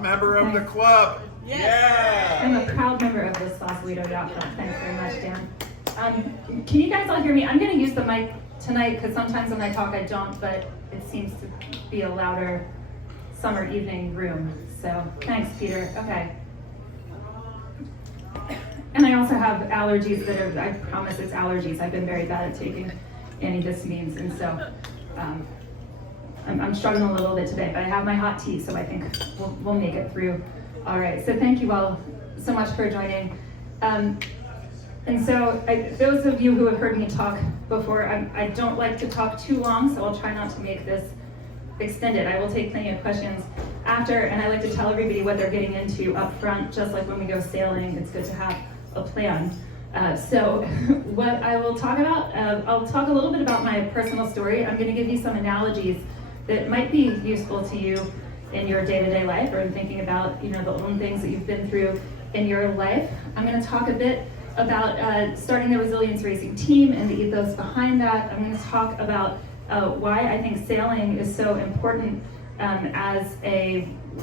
proud member of the club. Yes. Yeah. I'm a proud member of the Sausalito Yacht Club. Thanks very much, Dan. Can you guys all hear me? I'm going to use the mic tonight because sometimes when I talk I don't, but it seems to be a louder summer evening room. So thanks, Peter. Okay. And I also have allergies that are, I promise it's allergies. I've been very bad at taking antihistamines, and so I'm struggling a little bit today, but I have my hot tea, so I think we'll make it through. All right, so thank you all so much for joining. And so those of you who have heard me talk before, I don't like to talk too long, so I'll try not to make this extended. I will take plenty of questions after, and I like to tell everybody what they're getting into up front, just like when we go sailing, it's good to have a plan. So what I will talk about, I'll talk a little bit about my personal story. I'm gonna give you some analogies that might be useful to you in your day-to-day life, or in thinking about, you know, the own things that you've been through in your life. I'm gonna talk a bit about starting the Resilience Racing team and the ethos behind that. I'm gonna talk about why I think sailing is so important as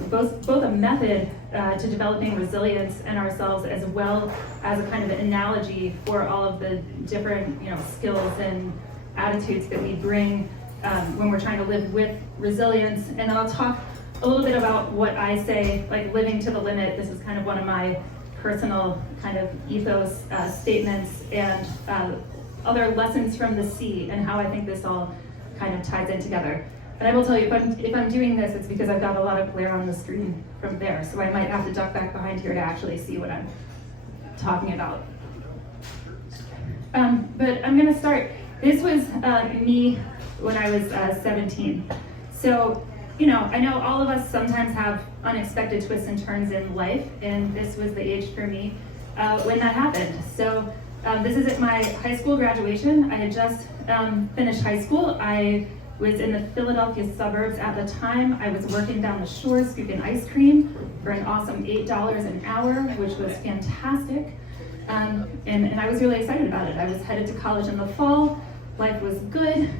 both a method to developing resilience in ourselves, as well as a kind of an analogy for all of the different, you know, skills and attitudes that we bring when we're trying to live with resilience. And then I'll talk a little bit about what I say, like living to the limit. This is kind of one of my personal kind of ethos statements, and other lessons from the sea, and how I think this all kind of ties in together. And I will tell you, if I'm doing this, it's because I've got a lot of glare on the screen from there, so I might have to duck back behind here to actually see what I'm talking about. But I'm gonna start. This was me when I was 17. So, you know, I know all of us sometimes have unexpected twists and turns in life, and this was the age for me when that happened. So this is at my high school graduation. I had just finished high school. I was in the Philadelphia suburbs at the time. I was working down the shore scooping ice cream for an awesome $8 an hour, which was fantastic. And I was really excited about it. I was headed to college in the fall. Life was good.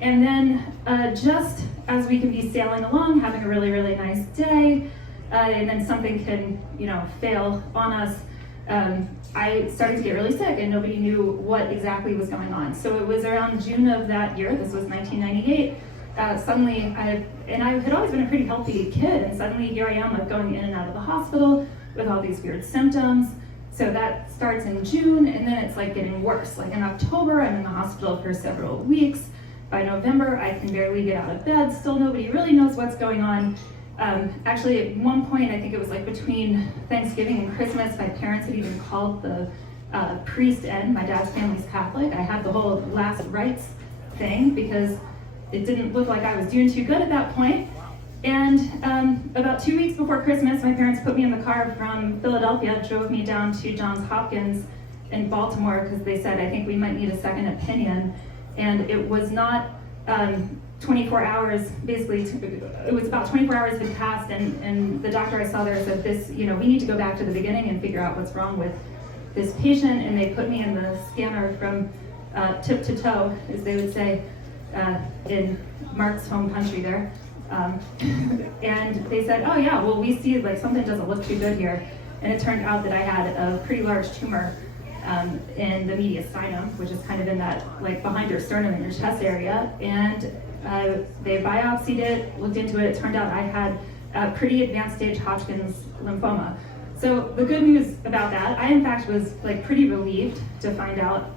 And then just as we can be sailing along, having a really, really nice day, and then something can, you know, fail on us, I started to get really sick, and nobody knew what exactly was going on. So it was around June of that year, this was 1998, suddenly I had always been a pretty healthy kid, and suddenly here I am, like, going in and out of the hospital with all these weird symptoms. So that starts in June, and then it's like getting worse. Like in October, I'm in the hospital for several weeks. By November, I can barely get out of bed. Still nobody really knows what's going on. Actually, at one point, I think it was like between Thanksgiving and Christmas, my parents had even called the priest in. My dad's family's Catholic. I had the whole last rites thing because it didn't look like I was doing too good at that point. And about 2 weeks before Christmas, my parents put me in the car from Philadelphia, drove me down to Johns Hopkins in Baltimore because they said, I think we might need a second opinion. And it was not 24 hours, basically, it was about 24 hours had passed, and the doctor I saw there said, this, you know, we need to go back to the beginning and figure out what's wrong with this patient. And they put me in the scanner from tip to toe, as they would say, in Mark's home country there. And they said, oh yeah, well, we see like something doesn't look too good here. And it turned out that I had a pretty large tumor in the mediastinum, which is kind of in that, like behind your sternum and your chest area. And they biopsied it, looked into it. It turned out I had a pretty advanced stage Hodgkin's lymphoma. So the good news about that, I in fact was like pretty relieved to find out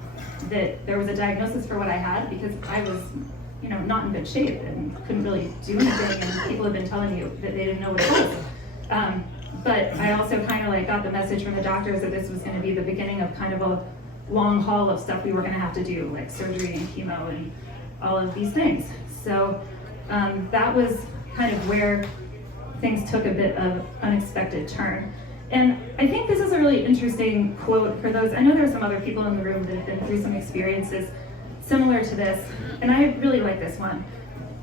that there was a diagnosis for what I had, because I was, you know, not in good shape and couldn't really do anything, and people had been telling you that they didn't know what it was. But I also kind of like got the message from the doctors that this was going to be the beginning of kind of a long haul of stuff we were going to have to do, like surgery and chemo and all of these things. So that was kind of where things took a bit of unexpected turn. And I think this is a really interesting quote for those, I know there are some other people in the room that have been through some experiences similar to this, and I really like this one.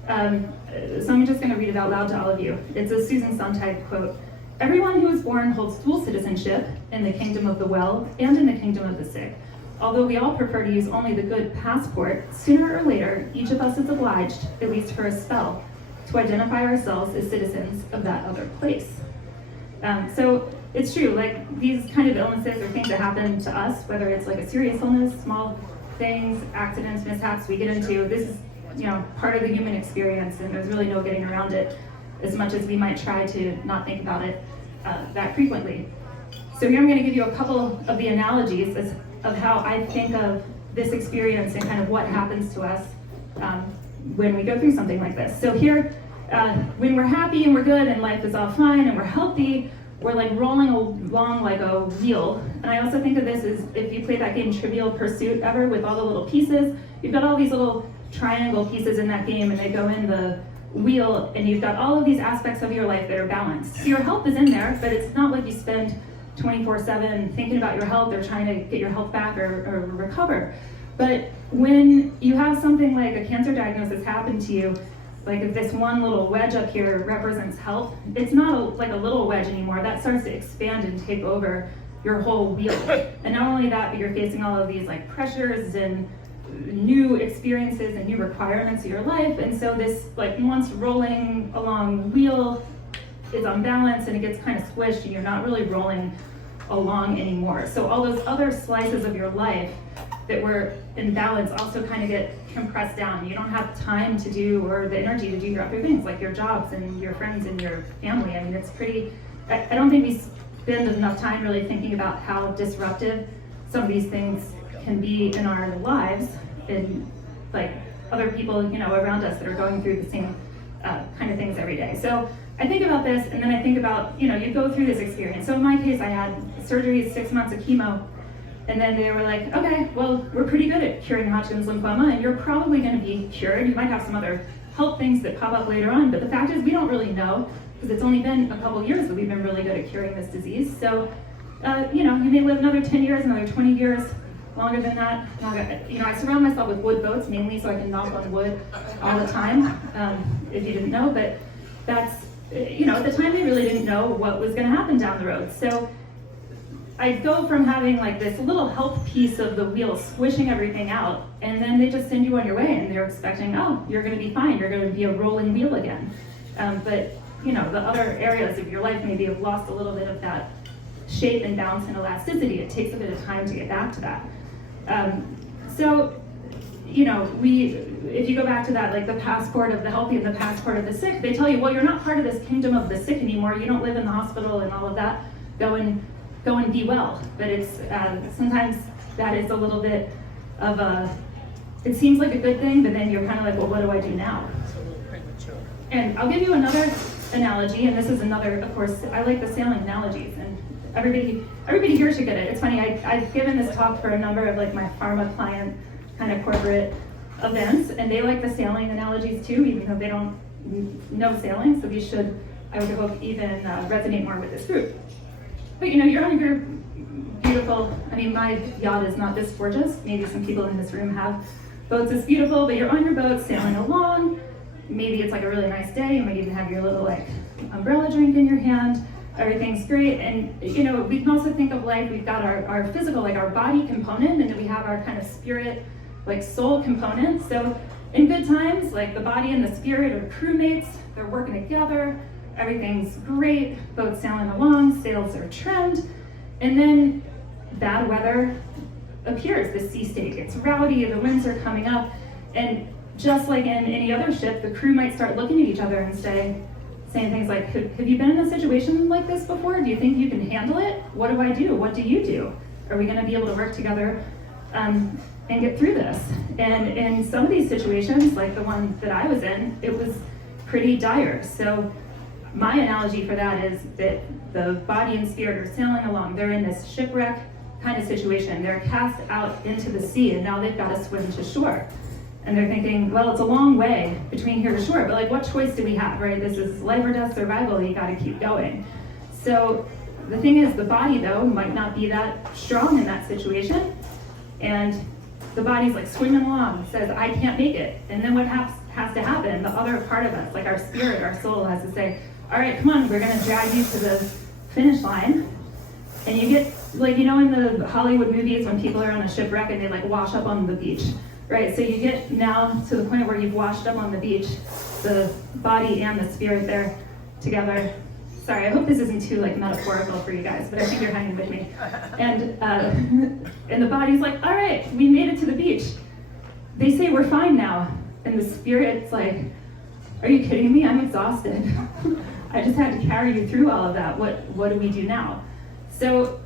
So I'm just going to read it out loud to all of you. It's a Susan Sontag quote. Everyone who is born holds dual citizenship in the kingdom of the well and in the kingdom of the sick. Although we all prefer to use only the good passport, sooner or later, each of us is obliged, at least for a spell, to identify ourselves as citizens of that other place. So it's true, like these kind of illnesses or things that happen to us, whether it's like a serious illness, small things, accidents, mishaps we get into, this is, part of the human experience, and there's really no getting around it as much as we might try to not think about it that frequently. So here I'm going to give you a couple of the analogies of how I think of this experience and kind of what happens to us when we go through something like this. So here, when we're happy and we're good and life is all fine and we're healthy, we're like rolling along like a wheel. And I also think of this as if you play that game Trivial Pursuit ever with all the little pieces, you've got all these little triangle pieces in that game and they go in the wheel and you've got all of these aspects of your life that are balanced. So your health is in there, but it's not like you spend 24/7 thinking about your health or trying to get your health back or recover. But when you have something like a cancer diagnosis happen to you, like if this one little wedge up here represents health, it's not like a little wedge anymore. That starts to expand and take over your whole wheel. And not only that, but you're facing all of these like pressures and new experiences and new requirements of your life. And so this like once rolling along wheel is unbalanced and it gets kind of squished and you're not really rolling along anymore. So all those other slices of your life that were in balance also kind of get compressed down. You don't have time to do or the energy to do your other things like your jobs and your friends and your family. I mean, it's pretty, I don't think we spend enough time really thinking about how disruptive some of these things can be in our lives and like other people, around us that are going through the same kind of things every day. So I think about this and then I think about, you go through this experience. So in my case, I had surgery, 6 months of chemo, and then they were like, okay, well, we're pretty good at curing Hodgkin's lymphoma and you're probably gonna be cured. You might have some other health things that pop up later on, but the fact is we don't really know because it's only been a couple years that we've been really good at curing this disease. So, you may live another 10 years, another 20 years, longer than that. I surround myself with wood boats mainly so I can knock on wood all the time, if you didn't know, but that's, at the time I really didn't know what was gonna happen down the road. So I go from having like this little health piece of the wheel squishing everything out, and then they just send you on your way and they're expecting, oh, you're gonna be fine, you're gonna be a rolling wheel again. But the other areas of your life maybe have lost a little bit of that shape and bounce and elasticity. It takes a bit of time to get back to that. If you go back to that, like the passport of the healthy and the passport of the sick, they tell you, well, you're not part of this kingdom of the sick anymore. You don't live in the hospital and all of that. Go and be well. But it's sometimes that is a little bit of it seems like a good thing, but then you're kind of like, well, what do I do now? It's a little premature. And I'll give you another analogy, and this is another, of course, I like the sailing analogies, and everybody here should get it. It's funny, I've given this talk for a number of like my pharma client kind of corporate events, and they like the sailing analogies too, even though they don't know sailing, so these should, I would hope, even resonate more with this group. But you're on your beautiful, my yacht is not this gorgeous, maybe some people in this room have boats as beautiful, but you're on your boat sailing along, maybe it's like a really nice day, you might even have your little like umbrella drink in your hand, everything's great, and we can also think of life, we've got our physical, like our body component, and then we have our kind of spirit, like soul component. So in good times, like the body and the spirit are crewmates, they're working together, everything's great, boats sailing along, sails are trimmed, and then bad weather appears, the sea state gets rowdy, the winds are coming up, and just like in any other ship, the crew might start looking at each other and saying things like, have you been in a situation like this before? Do you think you can handle it? What do I do? What do you do? Are we gonna be able to work together and get through this? And in some of these situations, like the one that I was in, it was pretty dire. So my analogy for that is that the body and spirit are sailing along. They're in this shipwreck kind of situation. They're cast out into the sea and now they've got to swim to shore. And they're thinking, well, it's a long way between here to shore, but like what choice do we have, right? This is life or death survival, you gotta keep going. So the thing is, the body though might not be that strong in that situation. And the body's like swimming along, says, I can't make it. And then what has to happen, the other part of us, like our spirit, our soul has to say, all right, come on, we're gonna drag you to the finish line. And you get, like, in the Hollywood movies when people are on a shipwreck and they like wash up on the beach, right? So you get now to the point where you've washed up on the beach, the body and the spirit there together, sorry, I hope this isn't too like metaphorical for you guys, but I think you're hanging with me. And and the body's like, all right, we made it to the beach. They say we're fine now. And the spirit's like, are you kidding me? I'm exhausted. I just had to carry you through all of that. What do we do now? So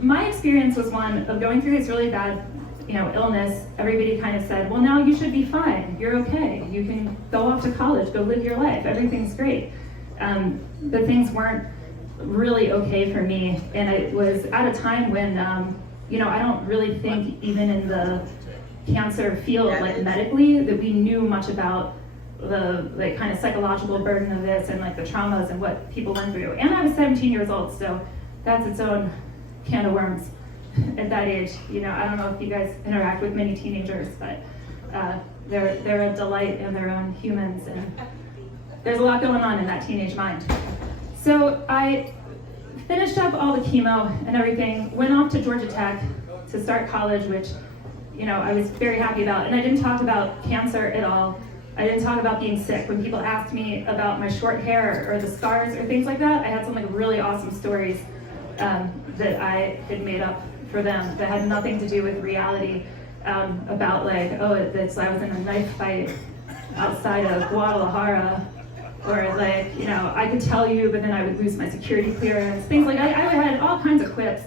my experience was one of going through this really bad, illness. Everybody kind of said, well, now you should be fine. You're okay. You can go off to college, go live your life. Everything's great. But things weren't really okay for me. And it was at a time when, I don't really think even in the cancer field, like medically, that we knew much about the like kind of psychological burden of this and like the traumas and what people went through. And I was 17 years old, so that's its own can of worms at that age. I don't know if you guys interact with many teenagers, but they're a delight in their own humans, and there's a lot going on in that teenage mind. So I finished up all the chemo and everything, went off to Georgia Tech to start college, which I was very happy about. And I didn't talk about cancer at all. I didn't talk about being sick. When people asked me about my short hair or the scars or things like that, I had some like really awesome stories that I had made up for them that had nothing to do with reality, about like, I was in a knife fight outside of Guadalajara, or like, I could tell you, but then I would lose my security clearance, things like I had all kinds of quips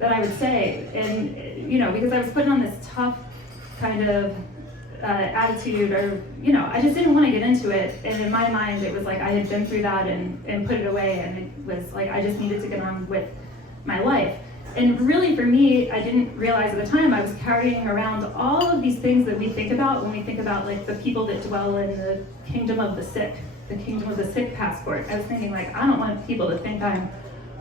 that I would say, and because I was putting on this tough kind of attitude, or I just didn't want to get into it. And in my mind, it was like I had been through that and put it away, and it was like I just needed to get on with my life. And really, for me, I didn't realize at the time I was carrying around all of these things that we think about when we think about like the people that dwell in the kingdom of the sick passport. I was thinking like, I don't want people to think I'm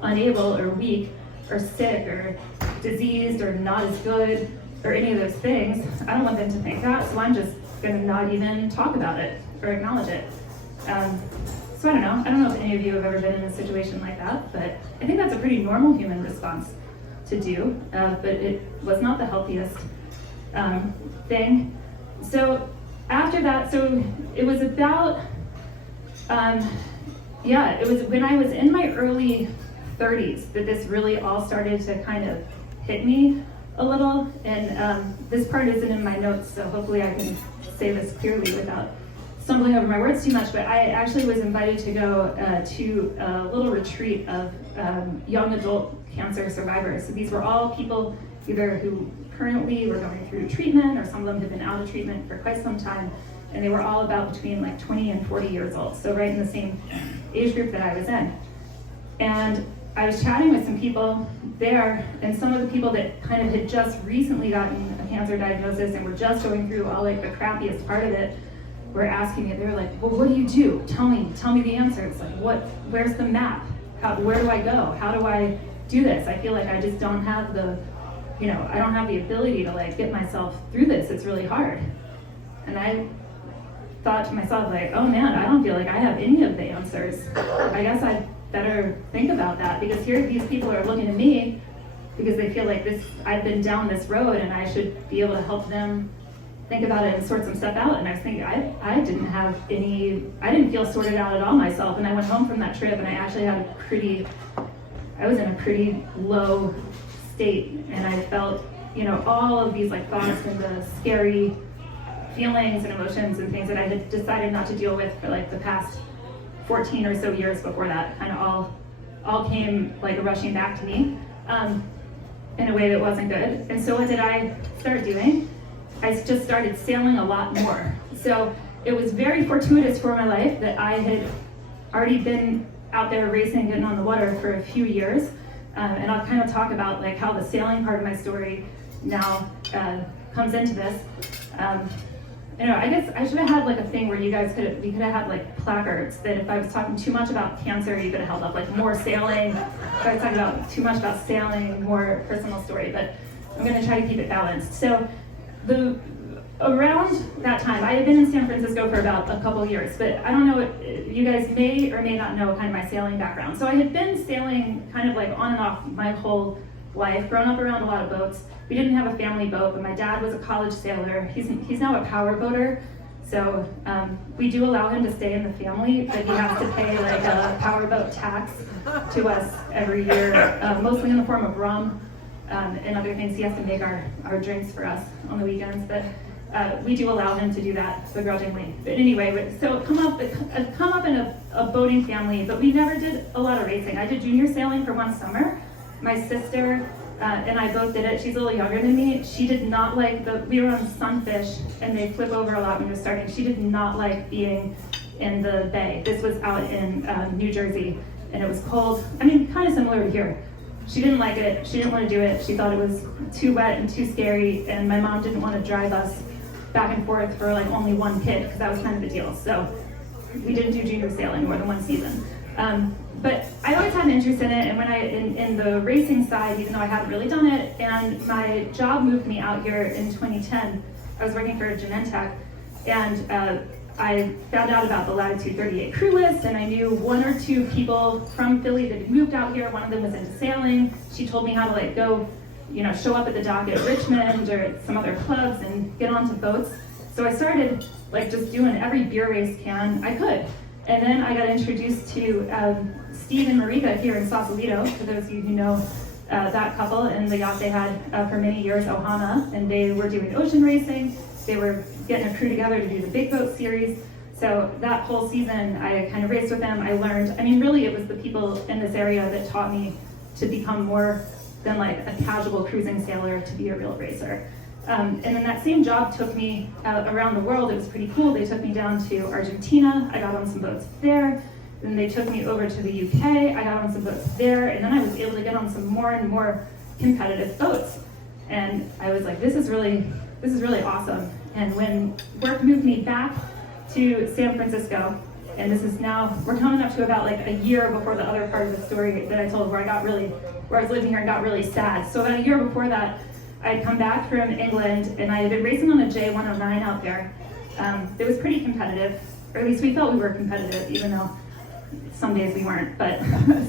unable or weak or sick or diseased or not as good or any of those things. I don't want them to think that, so I'm just gonna not even talk about it or acknowledge it. So I don't know if any of you have ever been in a situation like that, but I think that's a pretty normal human response to do, but it was not the healthiest thing. So after that, so it was about, it was when I was in my early 30s that this really all started to kind of hit me a little, and this part isn't in my notes, so hopefully I can say this clearly without stumbling over my words too much, but I actually was invited to go to a little retreat of young adult cancer survivors. So these were all people either who currently were going through treatment, or some of them had been out of treatment for quite some time, and they were all about between like 20 and 40 years old, so right in the same age group that I was in. And I was chatting with some people there, and some of the people that kind of had just recently gotten a cancer diagnosis and were just going through all like the crappiest part of it were asking me, they were like, well, what do you do? Tell me the answers. Like, where's the map? Where do I go? How do I do this? I feel like I just don't have I don't have the ability to like get myself through this. It's really hard. And I thought to myself like, oh man, I don't feel like I have any of the answers. I guess I'd better think about that, because here these people are looking at me because they feel like I've been down this road and I should be able to help them think about it and sort some stuff out. And I was thinking, I didn't feel sorted out at all myself. And I went home from that trip and I actually had I was in a pretty low state, and I felt, all of these like thoughts and the scary feelings and emotions and things that I had decided not to deal with for like the past 14 or so years before that kind of all came like rushing back to me in a way that wasn't good. And so what did I start doing? I just started sailing a lot more. So it was very fortuitous for my life that I had already been out there racing, getting on the water for a few years. And I'll kind of talk about like how the sailing part of my story now comes into this. I guess I should have had like a thing where we could have had like placards that if I was talking too much about cancer, you could have held up like more sailing. If I was talking about too much about sailing, more personal story, but I'm gonna try to keep it balanced. So around that time, I had been in San Francisco for about a couple years, but I don't know, you guys may or may not know kind of my sailing background. So I had been sailing kind of like on and off my whole life, grown up around a lot of boats. We didn't have a family boat, but my dad was a college sailor. He's now a power boater, so we do allow him to stay in the family, but he has to pay like a power boat tax to us every year, mostly in the form of rum and other things. He has to make our drinks for us on the weekends, but we do allow him to do that begrudgingly. But anyway, so I've come up in a boating family, but we never did a lot of racing. I did junior sailing for one summer. My sister and I both did it. She's a little younger than me. She did not like we were on Sunfish, and they flip over a lot when you're starting. She did not like being in the bay. This was out in New Jersey, and it was cold. I mean, kind of similar to here. She didn't like it. She didn't want to do it. She thought it was too wet and too scary, and my mom didn't want to drive us back and forth for like only one kid, because that was kind of the deal. So we didn't do junior sailing more than one season. But I always had an interest in it, and when in the racing side, even though I hadn't really done it, and my job moved me out here in 2010. I was working for Genentech, and I found out about the Latitude 38 crew list, and I knew one or two people from Philly that had moved out here. One of them was into sailing. She told me how to like go, show up at the dock at Richmond or at some other clubs and get onto boats. So I started like just doing every beer race I could. And then I got introduced to Steve and Marika here in Sausalito, for those of you who know that couple, and the yacht they had for many years, Ohana, and they were doing ocean racing. They were getting a crew together to do the big boat series. So that whole season, I kind of raced with them. I learned, really it was the people in this area that taught me to become more than like a casual cruising sailor to be a real racer. And then that same job took me around the world. It was pretty cool. They took me down to Argentina. I got on some boats there. Then they took me over to the UK. I got on some boats there. And then I was able to get on some more and more competitive boats. And I was like, this is really awesome. And when work moved me back to San Francisco, and this is now, we're coming up to about like a year before the other part of the story that I told, where I was living here and got really sad. So about a year before that, I had come back from England, and I had been racing on a J109 out there. It was pretty competitive, or at least we felt we were competitive, even though some days we weren't, but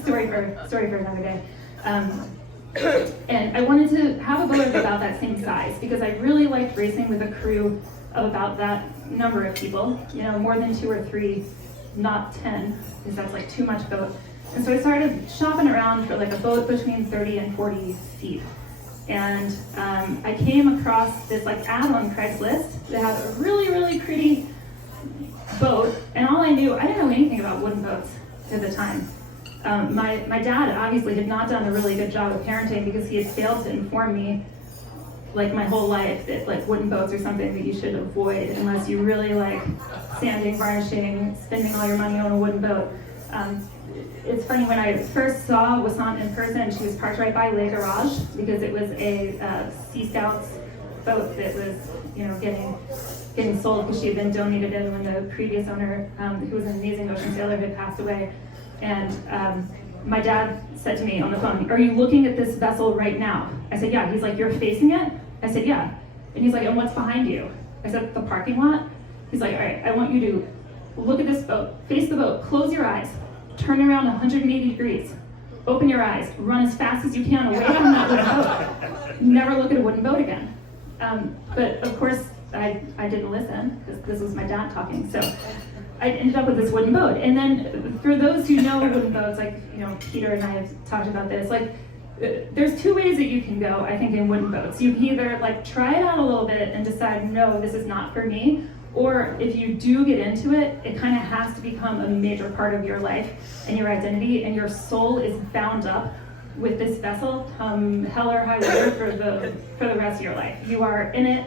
story for another day. And I wanted to have a boat of about that same size, because I really liked racing with a crew of about that number of people, more than 2 or 3, not 10, because that's like too much boat. And so I started shopping around for like a boat between 30 and 40 feet. And I came across this like ad on Craigslist that had a really, really pretty boat. And all I didn't know anything about wooden boats at the time. My dad obviously had not done a really good job of parenting, because he had failed to inform me like my whole life that like wooden boats are something that you should avoid unless you really like sanding, varnishing, spending all your money on a wooden boat. It's funny, when I first saw Wasant in person, she was parked right by Le Garage, because it was a Sea Scouts boat that was, getting sold, because she had been donated in when the previous owner, who was an amazing ocean sailor, had passed away. And my dad said to me on the phone, "Are you looking at this vessel right now?" I said, "Yeah." He's like, "You're facing it?" I said, "Yeah." And he's like, "And what's behind you?" I said, "The parking lot." He's like, "All right, I want you to look at this boat, face the boat, close your eyes, turn around 180 degrees, open your eyes, run as fast as you can away from that wooden boat. Never look at a wooden boat again." But of course, I didn't listen, because this was my dad talking. So I ended up with this wooden boat. And then for those who know wooden boats, like, Peter and I have talked about this, like, there's 2 ways that you can go, I think, in wooden boats. You can either like try it out a little bit and decide, no, this is not for me. Or if you do get into it, it kind of has to become a major part of your life and your identity, and your soul is bound up with this vessel, hell or high water, for the rest of your life. You are in it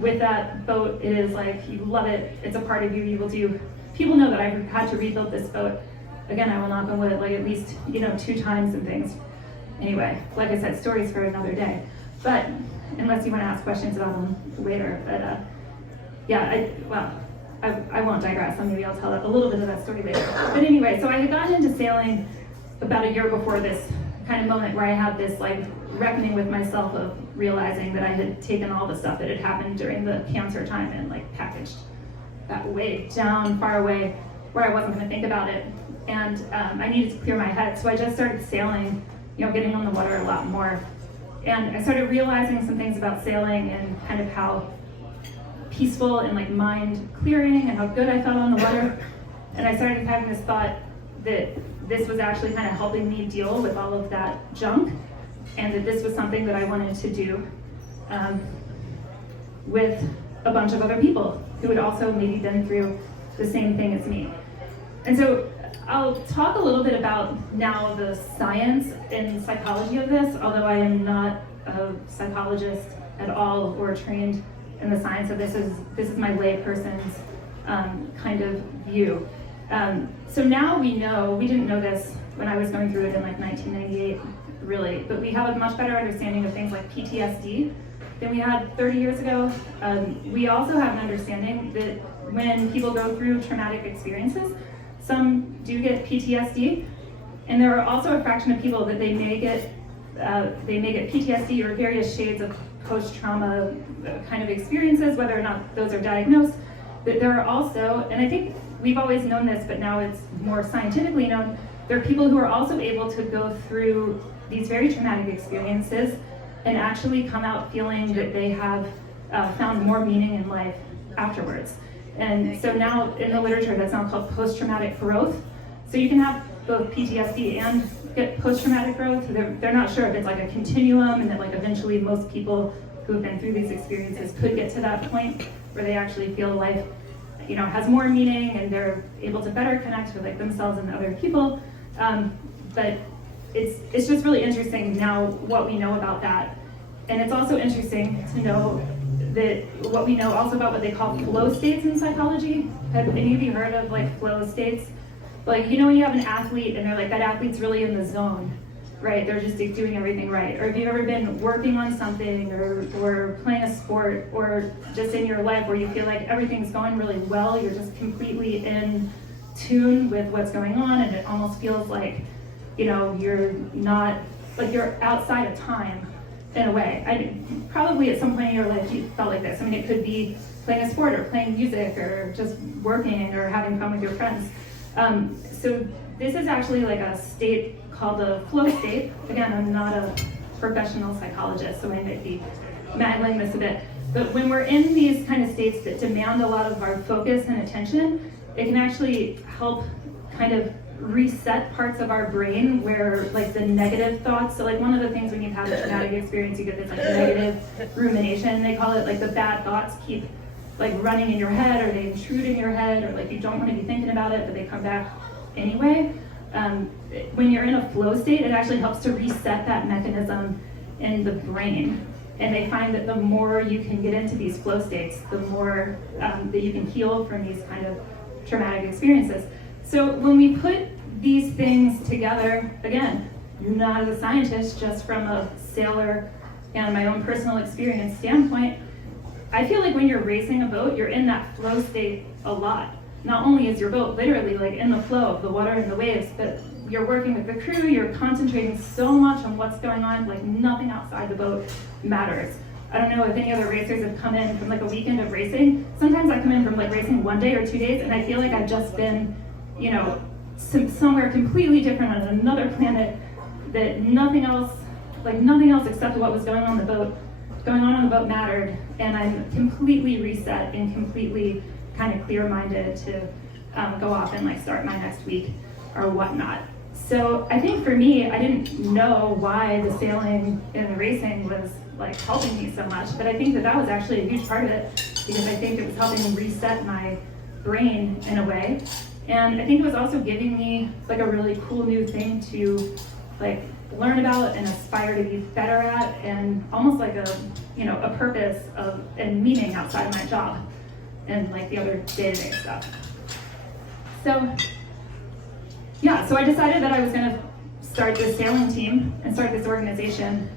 with that boat. It is like, you love it. It's a part of you. You will do. People know that I've had to rebuild this boat. Again, I will knock on wood, like at least 2 times and things. Anyway, like I said, stories for another day. But unless you want to ask questions about them later, but yeah, I won't digress. So maybe I'll tell a little bit of that story later. But anyway, so I had gotten into sailing about a year before this kind of moment where I had this like reckoning with myself of realizing that I had taken all the stuff that had happened during the cancer time and like packaged that way down, far away, where I wasn't going to think about it. And I needed to clear my head. So I just started sailing, getting on the water a lot more. And I started realizing some things about sailing and kind of how peaceful and like mind clearing and how good I felt on the water. And I started having this thought that this was actually kind of helping me deal with all of that junk, and that this was something that I wanted to do with a bunch of other people who had also maybe been through the same thing as me. And so I'll talk a little bit about now the science and psychology of this, although I am not a psychologist at all or trained in the science of this. This is my layperson's kind of view. So now we know, we didn't know this when I was going through it in like 1998, really, but we have a much better understanding of things like PTSD than we had 30 years ago. We also have an understanding that when people go through traumatic experiences, some do get PTSD, and there are also a fraction of people that they may get PTSD or various shades of post-trauma kind of experiences, whether or not those are diagnosed. But there are also, and I think we've always known this, but now it's more scientifically known, there are people who are also able to go through these very traumatic experiences and actually come out feeling that they have found more meaning in life afterwards. And so now in the literature, that's now called post-traumatic growth. So you can have both PTSD and get post-traumatic growth. They're not sure if it's like a continuum, and that like eventually most people who have been through these experiences could get to that point where they actually feel life, you know, has more meaning and they're able to better connect with like themselves and other people. But it's just really interesting now what we know about that. And it's also interesting to know that what we know also about what they call flow states in psychology. Have any of you heard of like flow states? Like, you know, when you have an athlete and they're like, that athlete's really in the zone, right? They're just doing everything right. Or have you ever been working on something or playing a sport or just in your life where you feel like everything's going really well, you're just completely in tune with what's going on, and it almost feels like, you know, you're not, like you're outside of time in a way. Probably at some point in your life you felt like this. I mean, it could be playing a sport or playing music or just working or having fun with your friends. So this is actually like a state called a flow state. Again, I'm not a professional psychologist, so I might be mangling this a bit. But when we're in these kind of states that demand a lot of our focus and attention, it can actually help kind of reset parts of our brain where like the negative thoughts, so like one of the things when you've had a traumatic experience, you get this like negative rumination, they call it, like the bad thoughts keep like running in your head, or they intrude in your head, or like you don't want to be thinking about it, but they come back anyway. When you're in a flow state, it actually helps to reset that mechanism in the brain. And they find that the more you can get into these flow states, the more that you can heal from these kind of traumatic experiences. So when we put these things together, again, not as a scientist, just from a sailor and my own personal experience standpoint, I feel like when you're racing a boat, you're in that flow state a lot. Not only is your boat literally like in the flow of the water and the waves, but you're working with the crew, you're concentrating so much on what's going on, like nothing outside the boat matters. I don't know if any other racers have come in from like a weekend of racing. Sometimes I come in from like racing 1 day or 2 days, and I feel like I've just been, you know, somewhere completely different on another planet, that nothing else except what was going on the boat mattered, and I'm completely reset and completely kind of clear-minded to go off and like start my next week or whatnot. So I think for me, I didn't know why the sailing and the racing was like helping me so much, but I think that was actually a huge part of it, because I think it was helping reset my brain in a way. And I think it was also giving me like a really cool new thing to like learn about and aspire to be better at, and almost like a, you know, a purpose of and meaning outside of my job and like the other day-to-day stuff. So yeah, so I decided that I was gonna start this sailing team and start this organization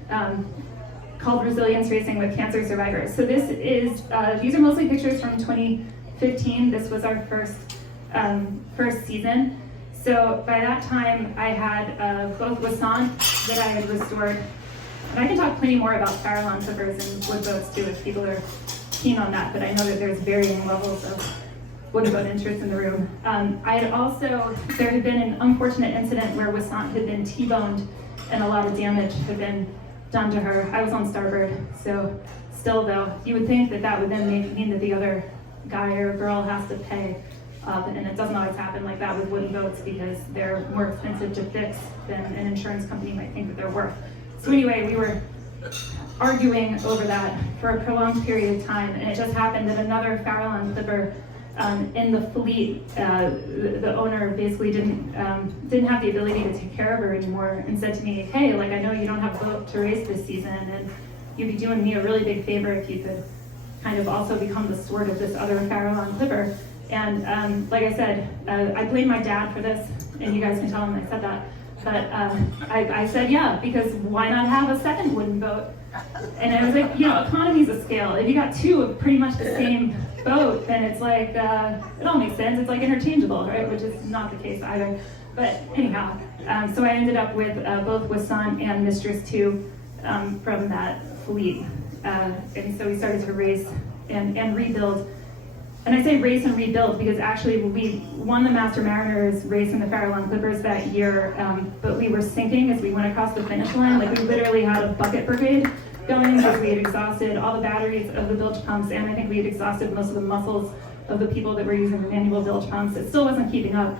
called Resilience Racing with Cancer Survivors. So this is, these are mostly pictures from 2015. This was our first season. So by that time, I had both Wassant that I had restored, and I can talk plenty more about Farallon clippers and wood boats too if people are keen on that, but I know that there's varying levels of wood boat interest in the room. I had also, there had been an unfortunate incident where Wassant had been T-boned and a lot of damage had been done to her. I was on starboard, so still though, you would think that that would then mean that the other guy or girl has to pay up, and it doesn't always happen like that with wooden boats because they're more expensive to fix than an insurance company might think that they're worth. So anyway, we were arguing over that for a prolonged period of time, and it just happened that another Farallon clipper in the fleet, the owner basically didn't have the ability to take care of her anymore, and said to me, hey, like, I know you don't have a boat to race this season, and you'd be doing me a really big favor if you could kind of also become the steward of this other Farallon clipper. And like I said, I blame my dad for this, and you guys can tell him I said that. But I said, yeah, because why not have a second wooden boat? And I was like, you know, economies of scale. If you got two of pretty much the same boat, then it's like, it all makes sense. It's like interchangeable, right? Which is not the case either. But anyhow, so I ended up with both Wasson and Mistress 2 from that fleet. And so we started to race and rebuild. And I say race and rebuild because actually we won the Master Mariners race in the Farallon Clippers that year, but we were sinking as we went across the finish line. Like, we literally had a bucket brigade going because we had exhausted all the batteries of the bilge pumps, and I think we had exhausted most of the muscles of the people that were using the manual bilge pumps. It still wasn't keeping up.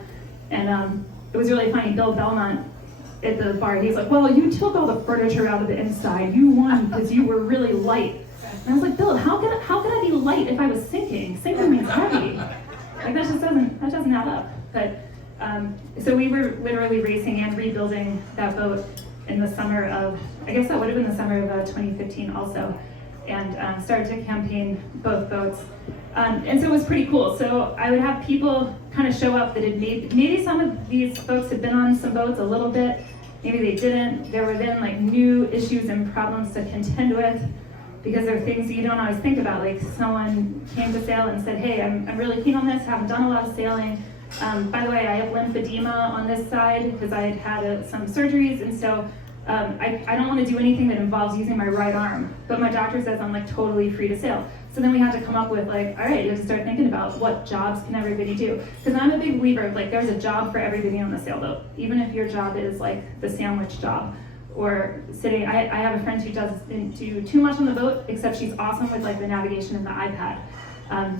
And it was really funny. Bill Belmont at the bar, he's like, well, you took all the furniture out of the inside. You won because you were really light. And I was like, Bill, how could I be light if I was sinking? Sinking means heavy. Like, that doesn't add up. But so we were literally racing and rebuilding that boat in the summer of, I guess that would have been the summer of 2015 also, and started to campaign both boats. And so it was pretty cool. So I would have people kind of show up that had maybe some of these folks had been on some boats a little bit, maybe they didn't. There were then like new issues and problems to contend with, because there are things that you don't always think about. Like, someone came to sail and said, hey, I'm really keen on this, haven't done a lot of sailing. By the way, I have lymphedema on this side because I had had some surgeries, and so I don't want to do anything that involves using my right arm, but my doctor says I'm like totally free to sail. So then we had to come up with like, all right, you have to start thinking about what jobs can everybody do. Because I'm a big believer of like, there's a job for everybody on the sailboat, even if your job is like the sandwich job. Or sitting, I have a friend who doesn't do too much on the boat, except she's awesome with like the navigation and the iPad.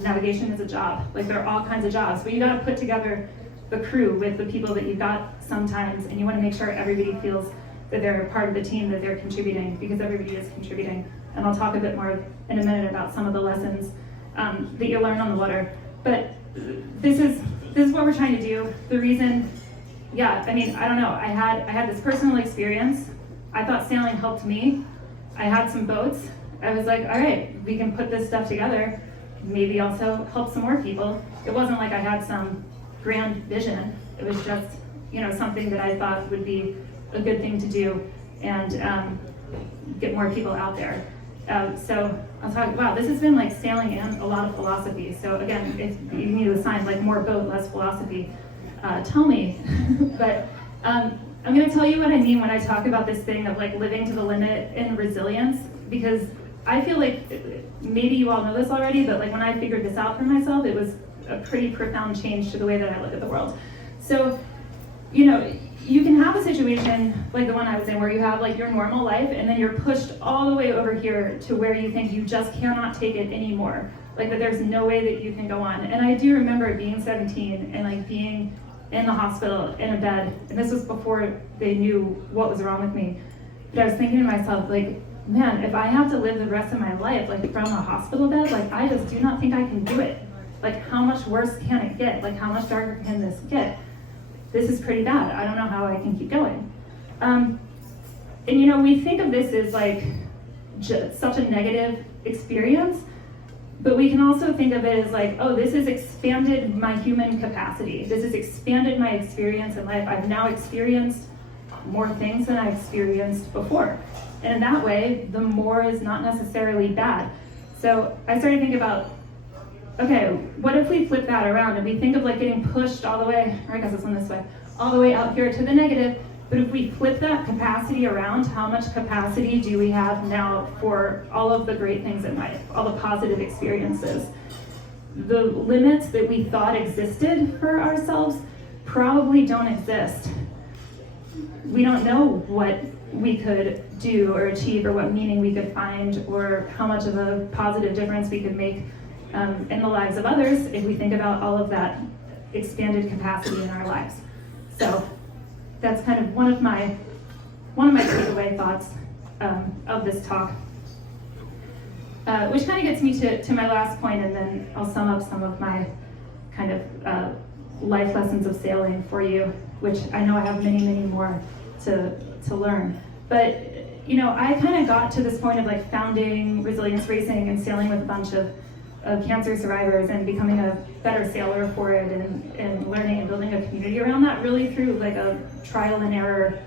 Navigation is a job. Like, there are all kinds of jobs, but you got to put together the crew with the people that you've got sometimes, and you want to make sure everybody feels that they're part of the team, that they're contributing, because everybody is contributing. And I'll talk a bit more in a minute about some of the lessons that you learn on the water. But this is what we're trying to do. The reason, yeah, I mean, I don't know. I had this personal experience. I thought sailing helped me. I had some boats. I was like, all right, we can put this stuff together. Maybe also help some more people. It wasn't like I had some grand vision. It was just, you know, something that I thought would be a good thing to do and get more people out there. So I'll talk, wow, this has been like sailing and a lot of philosophy. So again, if you need a sign like more boat, less philosophy, tell me. But I'm going to tell you what I mean when I talk about this thing of like living to the limit and resilience, because I feel like maybe you all know this already, but like when I figured this out for myself, it was a pretty profound change to the way that I look at the world. So, you know, you can have a situation like the one I was in where you have like your normal life and then you're pushed all the way over here to where you think you just cannot take it anymore. Like, that there's no way that you can go on. And I do remember being 17 and like being in the hospital in a bed, and this was before they knew what was wrong with me. But I was thinking to myself, like, man, if I have to live the rest of my life like from a hospital bed, like, I just do not think I can do it. Like, how much worse can it get? Like, how much darker can this get? This is pretty bad. I don't know how I can keep going. And you know, we think of this as like such a negative experience, but we can also think of it as like, oh, this has expanded my human capacity. This has expanded my experience in life. I've now experienced more things than I experienced before. And in that way, the more is not necessarily bad. So I started thinking about, okay, what if we flip that around and we think of like getting pushed all the way, or I guess it's on this way, all the way out here to the negative, but if we flip that capacity around, how much capacity do we have now for all of the great things in life, all the positive experiences? The limits that we thought existed for ourselves probably don't exist. We don't know what we could do or achieve or what meaning we could find or how much of a positive difference we could make in the lives of others if we think about all of that expanded capacity in our lives. So that's kind of one of my takeaway thoughts of this talk. Which kind of gets me to my last point, and then I'll sum up some of my kind of life lessons of sailing for you, which I know I have many, many more to learn. But I kind of got to this point of like founding Resilience Racing and sailing with a bunch of cancer survivors and becoming a better sailor for it, and learning and building a community around that, really through like a trial and error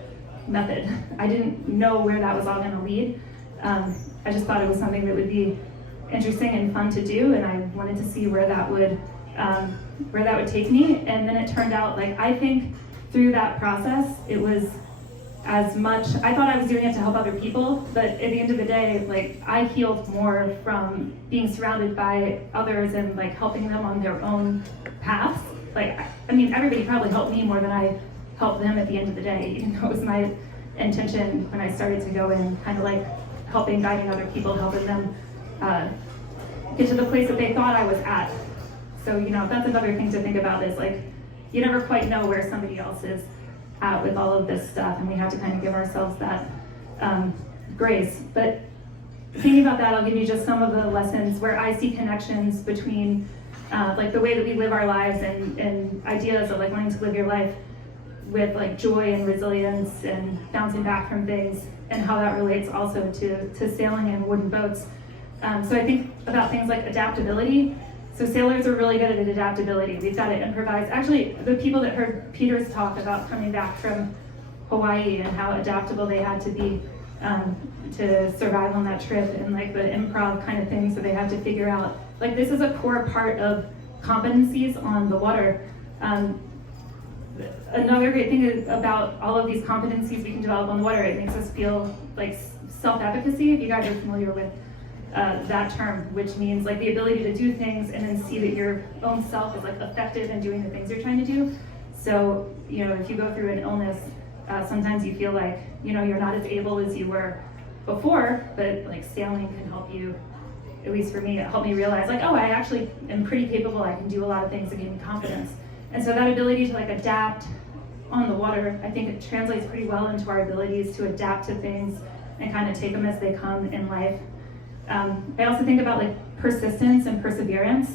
method. I didn't know where that was all going to lead. I just thought it was something that would be interesting and fun to do, and I wanted to see where that would take me. And then it turned out, like, I think through that process, it was as much, I thought I was doing it to help other people, but at the end of the day, like, I healed more from being surrounded by others and like helping them on their own paths. Like, I mean, everybody probably helped me more than I helped them at the end of the day, even though it was my intention when I started to go in, kind of like helping, guiding other people, helping them get to the place that they thought I was at. So, that's another thing to think about, is like, you never quite know where somebody else is at with all of this stuff, and we have to kind of give ourselves that grace. But thinking about that, I'll give you just some of the lessons where I see connections between like the way that we live our lives and ideas of like wanting to live your life with like joy and resilience and bouncing back from things, and how that relates also to sailing and wooden boats. So I think about things like adaptability. So sailors are really good at adaptability. We've got to improvise. Actually, the people that heard Peter's talk about coming back from Hawaii and how adaptable they had to be to survive on that trip, and like the improv kind of things that they had to figure out. Like, this is a core part of competencies on the water. Another great thing about all of these competencies we can develop on the water, it makes us feel like self-efficacy, if you guys are familiar with that term, which means like the ability to do things and then see that your own self is like effective in doing the things you're trying to do. So, if you go through an illness, sometimes you feel like, you're not as able as you were before, but like sailing can help you, at least for me, it helped me realize like, oh, I actually am pretty capable, I can do a lot of things that give me confidence. And so that ability to like adapt on the water, I think it translates pretty well into our abilities to adapt to things and kind of take them as they come in life. I also think about like persistence and perseverance.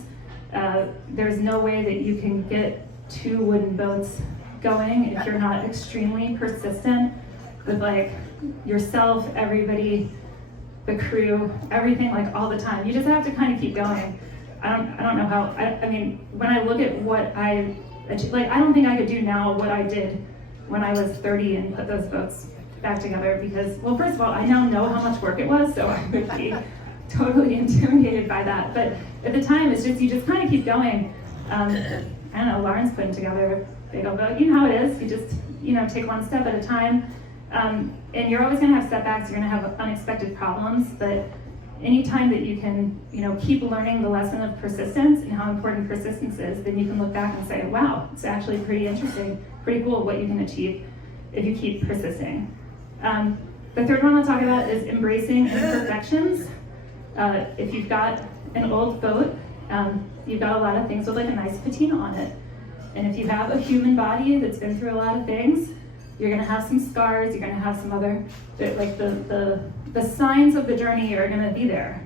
There's no way that you can get 2 wooden boats going if you're not extremely persistent with like yourself, everybody, the crew, everything, like all the time. You just have to kind of keep going. I don't know how, I mean, when I look at what I achieved, like, I don't think I could do now what I did when I was 30 and put those boats back together, because, well, first of all, I now know how much work it was, so I would be totally intimidated by that. But at the time, it's just, you just kind of keep going. I don't know, Lauren's putting together a big old boat. You know how it is. You just, take one step at a time. And you're always gonna have setbacks, you're gonna have unexpected problems, but anytime that you can, keep learning the lesson of persistence and how important persistence is, then you can look back and say, wow, it's actually pretty interesting, pretty cool what you can achieve if you keep persisting. The third one I'll talk about is embracing imperfections. If you've got an old boat, you've got a lot of things with like a nice patina on it. And if you have a human body that's been through a lot of things, you're gonna have some scars, you're gonna have some other, like the signs of the journey are gonna be there.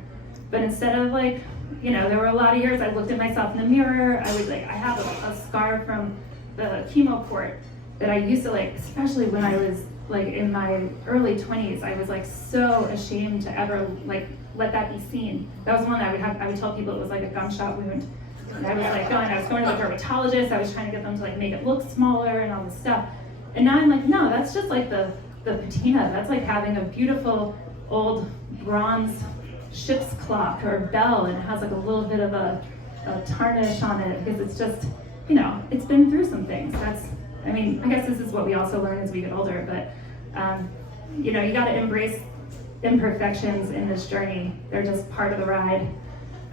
But instead of like, there were a lot of years I looked at myself in the mirror, I have a scar from the chemo port that I used to like, especially when I was like in my early 20s, I was like so ashamed to ever like let that be seen. That was one I would tell people it was like a gunshot wound. And I was like I was going to a dermatologist, I was trying to get them to like make it look smaller and all this stuff. And now I'm like, no, that's just like the patina. That's like having a beautiful old bronze ship's clock or bell, and it has like a little bit of a tarnish on it because it's just, it's been through some things. I guess this is what we also learn as we get older, but you got to embrace imperfections in this journey. They're just part of the ride.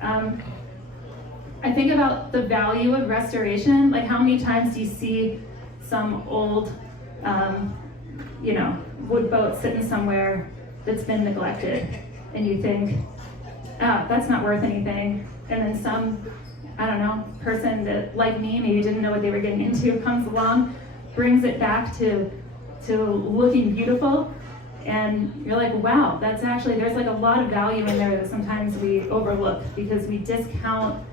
I think about the value of restoration. Like, how many times do you see some old, wood boat sitting somewhere that's been neglected, and you think, that's not worth anything. And then some I don't know, person that, like me, maybe didn't know what they were getting into, comes along, brings it back to looking beautiful, and you're like, wow, that's actually, there's like a lot of value in there that sometimes we overlook because we discount,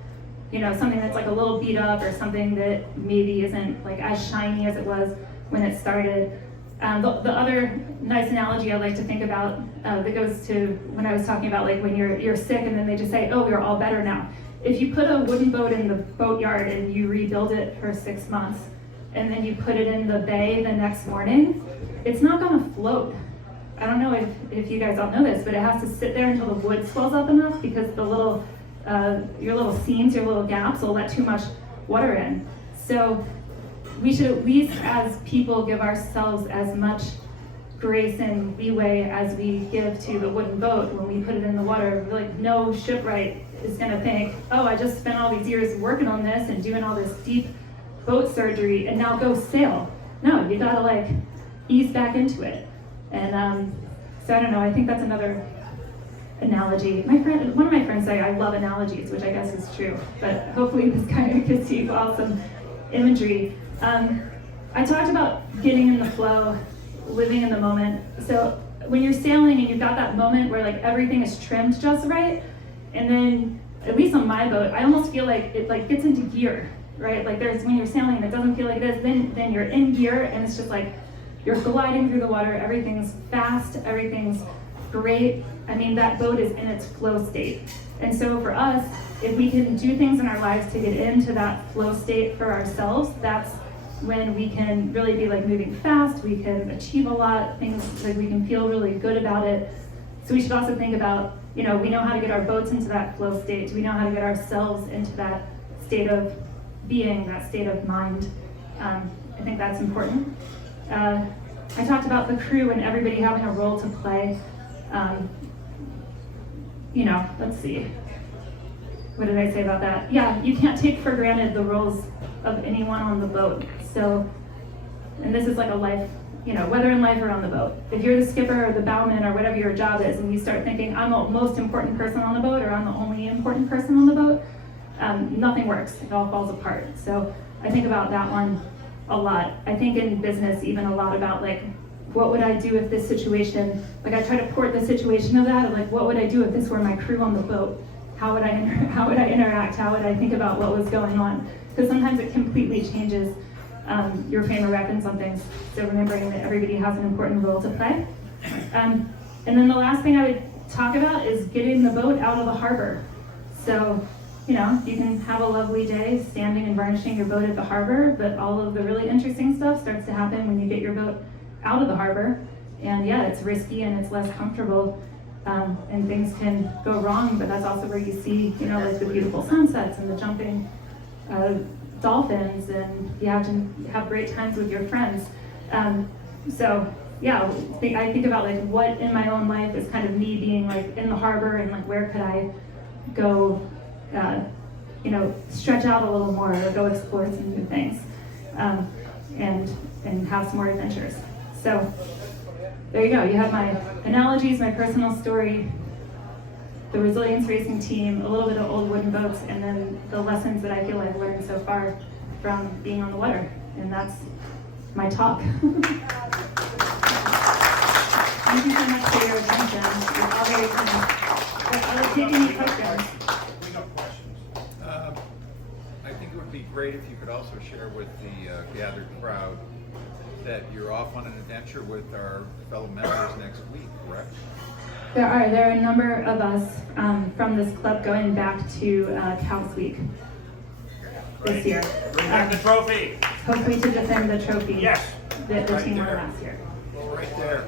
you know, something that's like a little beat up or something that maybe isn't like as shiny as it was when it started. The other nice analogy I like to think about that goes to when I was talking about like when you're sick and then they just say, oh, we're all better now. If you put a wooden boat in the boatyard and you rebuild it for 6 months and then you put it in the bay the next morning, it's not gonna float. I don't know if you guys all know this, but it has to sit there until the wood swells up enough because the little, your little seams, your little gaps will let too much water in. So we should at least as people give ourselves as much grace and leeway as we give to the wooden boat when we put it in the water. Like no shipwright is gonna think, oh, I just spent all these years working on this and doing all this deep boat surgery and now go sail. No, you gotta like ease back into it. And so I don't know, I think that's another analogy. One of my friends say I love analogies, which I guess is true, but hopefully this kind of gives you all some imagery. I talked about getting in the flow, living in the moment. So when you're sailing and you've got that moment where like everything is trimmed just right, and then at least on my boat, I almost feel like it like gets into gear, right? Like there's when you're sailing and it doesn't feel like this, then you're in gear and it's just like you're gliding through the water, everything's fast, everything's great. I mean, that boat is in its flow state. And so for us, if we can do things in our lives to get into that flow state for ourselves, that's when we can really be like moving fast, we can achieve a lot, things like we can feel really good about it. So we should also think about, you know, we know how to get our boats into that flow state. Do we know how to get ourselves into that state of being, that state of mind? I think that's important. I talked about the crew and everybody having a role to play. You know, let's see. What did I say about that? Yeah, you can't take for granted the roles of anyone on the boat. So, and this is like a life, you know, whether in life or on the boat. If you're the skipper or the bowman or whatever your job is, and you start thinking, I'm the most important person on the boat or I'm the only important person on the boat, nothing works. It all falls apart. So I think about that one a lot. I think in business even a lot about like, what would I do if this situation, like I try to port the situation of that, like what would I do if this were my crew on the boat? How would I interact? How would I think about what was going on? Because sometimes it completely changes your frame of reference on things. So remembering that everybody has an important role to play. And then the last thing I would talk about is getting the boat out of the harbor. So, you know, you can have a lovely day standing and varnishing your boat at the harbor, but all of the really interesting stuff starts to happen when you get your boat out of the harbor. And yeah, it's risky and it's less comfortable, and things can go wrong, but that's also where you see, you know, like the beautiful sunsets and the jumping dolphins, and you have to have great times with your friends. So yeah, I think about like what in my own life is kind of me being like in the harbor and like where could I go, you know, stretch out a little more or go explore some new things, and have some more adventures. So there you go. You have my analogies, my personal story, the resilience racing team, a little bit of old wooden boats, and then the lessons that I feel I've learned so far from being on the water. And that's my talk. Thank you so much for your attention. You're all very kind. I will take any questions. We got questions. I think it would be great if you could also share with the gathered crowd that you're off on an adventure with our fellow members next week, correct? There are a number of us from this club going back to Cows Week this year. Bring back the trophy. Hopefully to defend the trophy Yes. that the Right team won there. last year. Right there.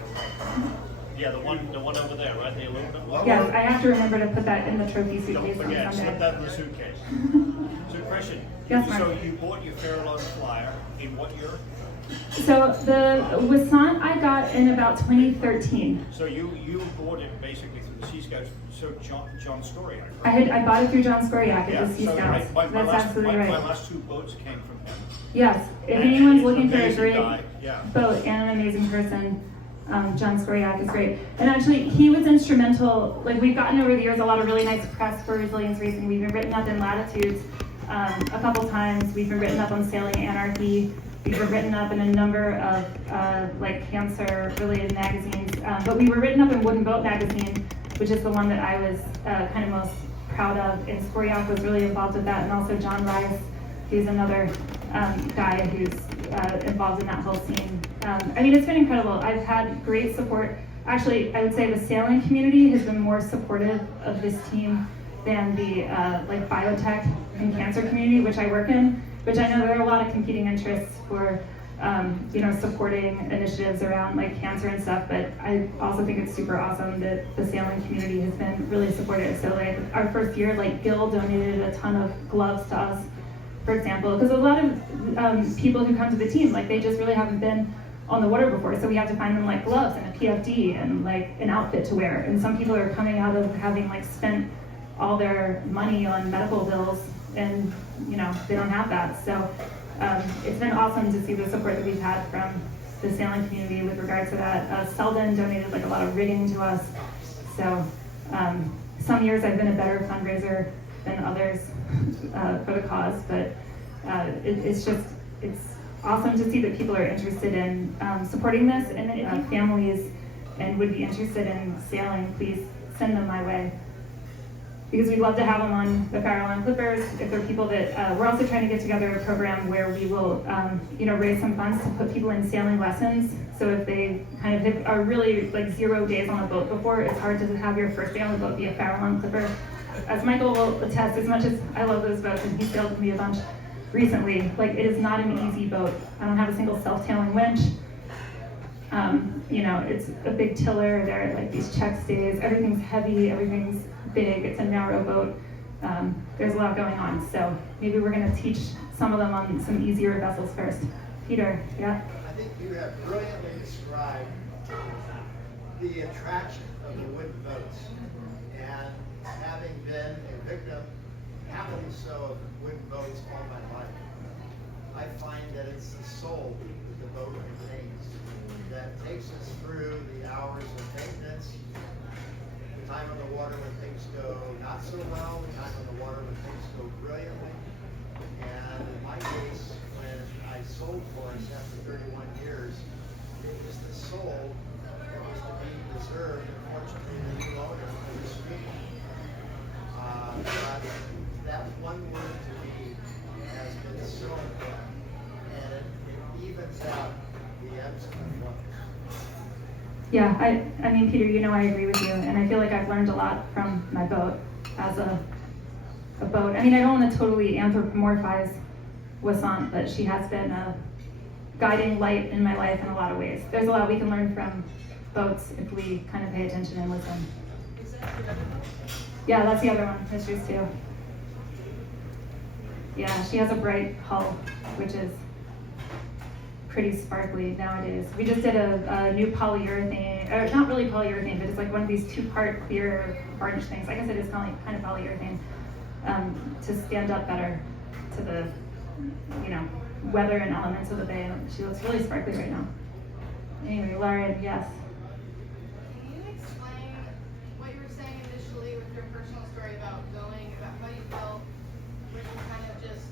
Yeah, the one over there, right? The aluminum one. Yes, I have to remember to put that in the trophy Don't suitcase on forget, slip Sunday. that in the suitcase. So question. Yes, Mark. So you bought your Farallon Flyer in what year? So the Wassant I got in about 2013. So you bought it basically through the Sea Scouts. So John Storiak. I bought it through John Skoriak at the Sea so Scouts. my That's last, absolutely my right. last two boats came from him. Yes, if And anyone's he's looking an for a amazing great guy, yeah. boat and an amazing person, John Skoriak is great. And actually, he was instrumental. Like we've gotten over the years a lot of really nice press for resilience racing. We've been written up in Latitudes a couple times. We've been written up on Sailing Anarchy. We were written up in a number of like cancer-related magazines, but we were written up in Wooden Boat magazine, which is the one that I was kind of most proud of. And Skoriak was really involved with that, and also John Rice, who's another guy who's involved in that whole scene. I mean, it's been incredible. I've had great support. Actually, I would say the sailing community has been more supportive of this team than the like biotech and cancer community, which I work in, which I know there are a lot of competing interests for you know, supporting initiatives around like cancer and stuff, but I also think it's super awesome that the sailing community has been really supportive. So like our first year, like Gil donated a ton of gloves to us, for example, because a lot of people who come to the team, like they just really haven't been on the water before, so we have to find them like gloves and a PFD and like an outfit to wear. And some people are coming out of having like spent all their money on medical bills, and you know, they don't have that. So it's been awesome to see the support that we've had from the sailing community with regards to that. Selden donated like a lot of rigging to us. So some years I've been a better fundraiser than others for the cause, but it's awesome to see that people are interested in supporting this, and if you have families and would be interested in sailing, please send them my way. Because we'd love to have them on the Farallon Clippers. If there are people that, we're also trying to get together a program where we will, you know, raise some funds to put people in sailing lessons. So if they kind of are really like 0 days on a boat before, it's hard to have your first day on the boat be a Farallon Clipper. As Michael will attest, as much as I love those boats, and he sailed with me a bunch recently, like it is not an easy boat. I don't have a single self-tailing winch. You know, it's a big tiller. There are like these check stays. Everything's heavy. Everything's big. It's a narrow boat. There's a lot going on. So maybe we're going to teach some of them on some easier vessels first. Peter, yeah? I think you have brilliantly described the attraction of the wooden boats. And having been a victim, happily so, of wooden boats all my life, I find that it's the soul that the boat contains that takes us through the hours of maintenance, the time on the water when things go not so well, the time on the water when things go brilliantly. And in my case, when I sold Forrest after 31 years, it was the soul that was to be preserved. Unfortunately, the new owner was speaking. But that one word to me has been so important, and it evens out the ebbs and flows. Yeah, I mean, Peter, you know I agree with you, and I feel like I've learned a lot from my boat as a boat. I mean, I don't want to totally anthropomorphize Wasant, but she has been a guiding light in my life in a lot of ways. There's a lot we can learn from boats if we kind of pay attention and listen. Yeah, that's the other one, Histories too. Yeah, she has a bright hull, which is pretty sparkly nowadays. We just did a new polyurethane, or not really polyurethane, but it's like one of these two-part clear varnish things. I guess it is kind of polyurethane, to stand up better to the, you know, weather and elements of the bay. And she looks really sparkly right now. Anyway, Lauren, yes. Can you explain what you were saying initially with your personal story about going, about how you felt when you kind of just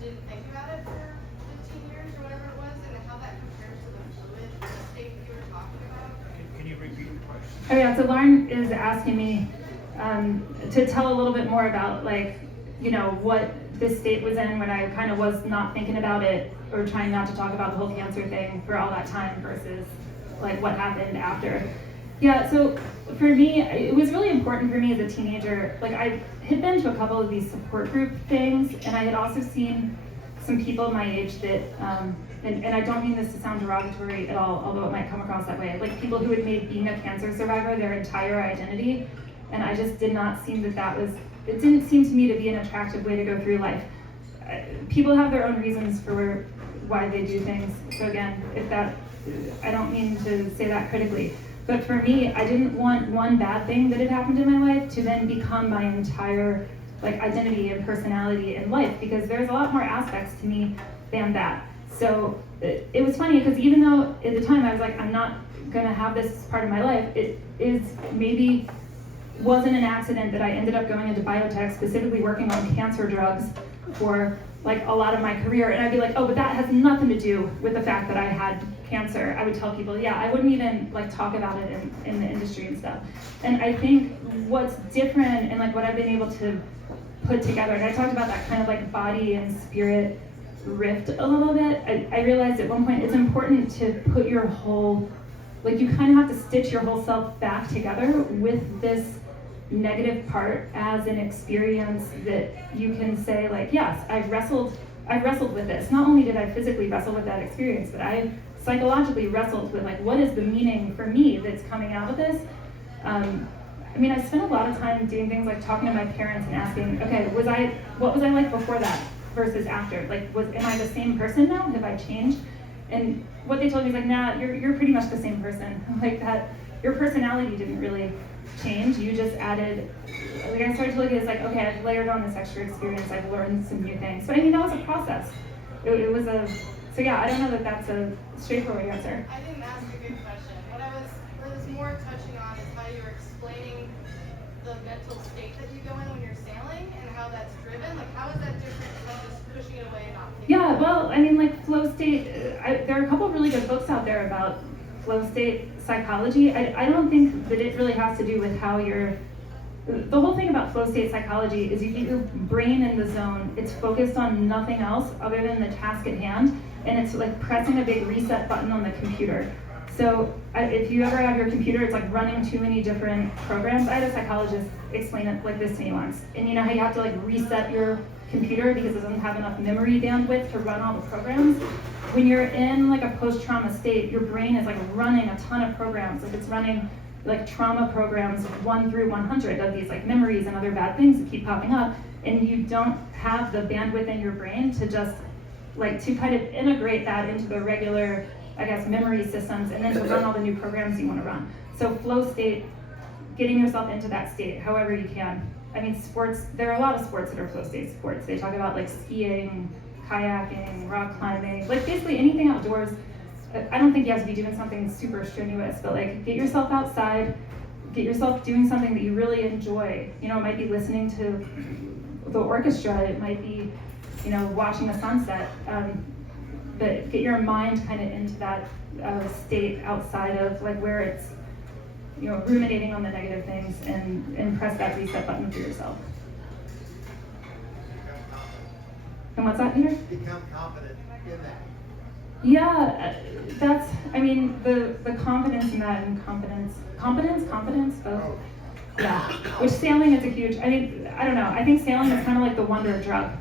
didn't think about it for 15 years or whatever it was, and how that compares to the fluid state that you were talking about? Can you repeat the question? Oh yeah, so Lauren is asking me to tell a little bit more about, like, you know, what this state was in when I kind of was not thinking about it or trying not to talk about the whole cancer thing for all that time versus like what happened after. Yeah, so for me, it was really important for me as a teenager. Like, I had been to a couple of these support group things, and I had also seen some people my age that, and I don't mean this to sound derogatory at all, although it might come across that way, like people who had made being a cancer survivor their entire identity, and I just did not seem that was, it didn't seem to me to be an attractive way to go through life. People have their own reasons for why they do things, so again, if that, I don't mean to say that critically, but for me, I didn't want one bad thing that had happened in my life to then become my entire like identity and personality in life, because there's a lot more aspects to me than that. So it was funny because even though at the time I was like, I'm not gonna have this as part of my life, it is maybe wasn't an accident that I ended up going into biotech, specifically working on cancer drugs, for like a lot of my career, and I'd be like, oh, but that has nothing to do with the fact that I had cancer. I would tell people, yeah, I wouldn't even like talk about it in the industry and stuff. And I think what's different and like what I've been able to put together, and I talked about that kind of like body and spirit rift a little bit. I realized at one point it's important to put your whole, like you kind of have to stitch your whole self back together with this negative part as an experience that you can say like, yes, I've wrestled with this. Not only did I physically wrestle with that experience, but I psychologically wrestled with like, what is the meaning for me that's coming out of this? I mean, I spent a lot of time doing things like talking to my parents and asking, okay, what was I like before that versus after? Like, am I the same person now? Have I changed? And what they told me is like, nah, you're pretty much the same person. Like that, your personality didn't really change. You just added, like I started to look at it as like, okay, I've layered on this extra experience. I've learned some new things. But I mean, that was a process. It was so yeah, I don't know that that's a straightforward answer. I didn't ask a good question. What I was more touching on is how you were explaining the mental state that you go in when you're sailing and how that's driven. Like, how is that different from just pushing it away and not taking Yeah, it? well, I mean, like flow state, there are a couple of really good books out there about flow state psychology. I don't think that it really has to do with how you're, the whole thing about flow state psychology is you get your brain in the zone. It's focused on nothing else other than the task at hand, and it's like pressing a big reset button on the computer. So if you ever have your computer, it's like running too many different programs. I had a psychologist explain it like this to me once. And you know how you have to like reset your computer because it doesn't have enough memory bandwidth to run all the programs? When you're in like a post-trauma state, your brain is like running a ton of programs. Like it's running like trauma programs 1 through 100 of these like memories and other bad things that keep popping up. And you don't have the bandwidth in your brain to just like to kind of integrate that into the regular, I guess, memory systems and then to run all the new programs you want to run. So flow state, getting yourself into that state however you can. I mean, sports, there are a lot of sports that are flow state sports. They talk about like skiing, kayaking, rock climbing, like basically anything outdoors. I don't think you have to be doing something super strenuous, but like get yourself outside, get yourself doing something that you really enjoy. You know, it might be listening to the orchestra, it might be, you know, watching the sunset. But get your mind kind of into that state outside of like where it's, you know, ruminating on the negative things and press that reset button for yourself. And what's that, Peter? Become confident in that. Yeah, that's, I mean, the confidence in that and competence, both. Yeah, which sailing is a huge, I mean, I don't know, I think sailing is kind of like the wonder drug.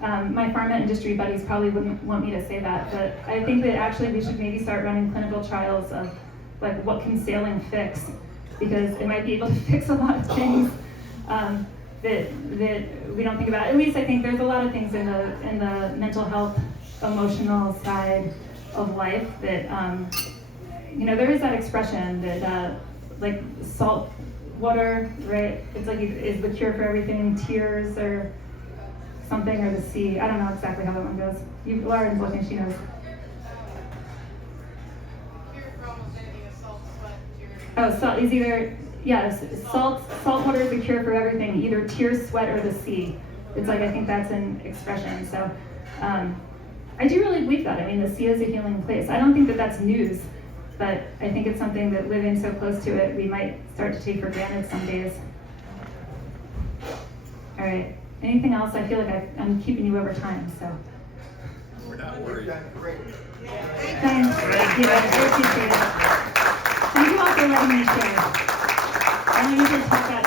My pharma industry buddies probably wouldn't want me to say that, but I think that actually we should maybe start running clinical trials of like what can sailing fix, because it might be able to fix a lot of things that we don't think about. At least I think there's a lot of things in the mental health, emotional side of life that you know, there is that expression that like salt water, right? It's like is the cure for everything. Tears or something, or the sea. I don't know exactly how that one goes. Lauren's looking, she knows. Cure for almost anything is salt, sweat, tears. Oh, salt is either, yes, salt water is the cure for everything, either tears, sweat, or the sea. It's like, I think that's an expression. So I do really believe that. I mean, the sea is a healing place. I don't think that that's news, but I think it's something that living so close to it, we might start to take for granted some days. All right. Anything else? I feel like I'm keeping you over time, so. We're not worried. You've done great. Thanks. Yeah, I appreciate it. Thank you all for letting me share. I don't usually talk that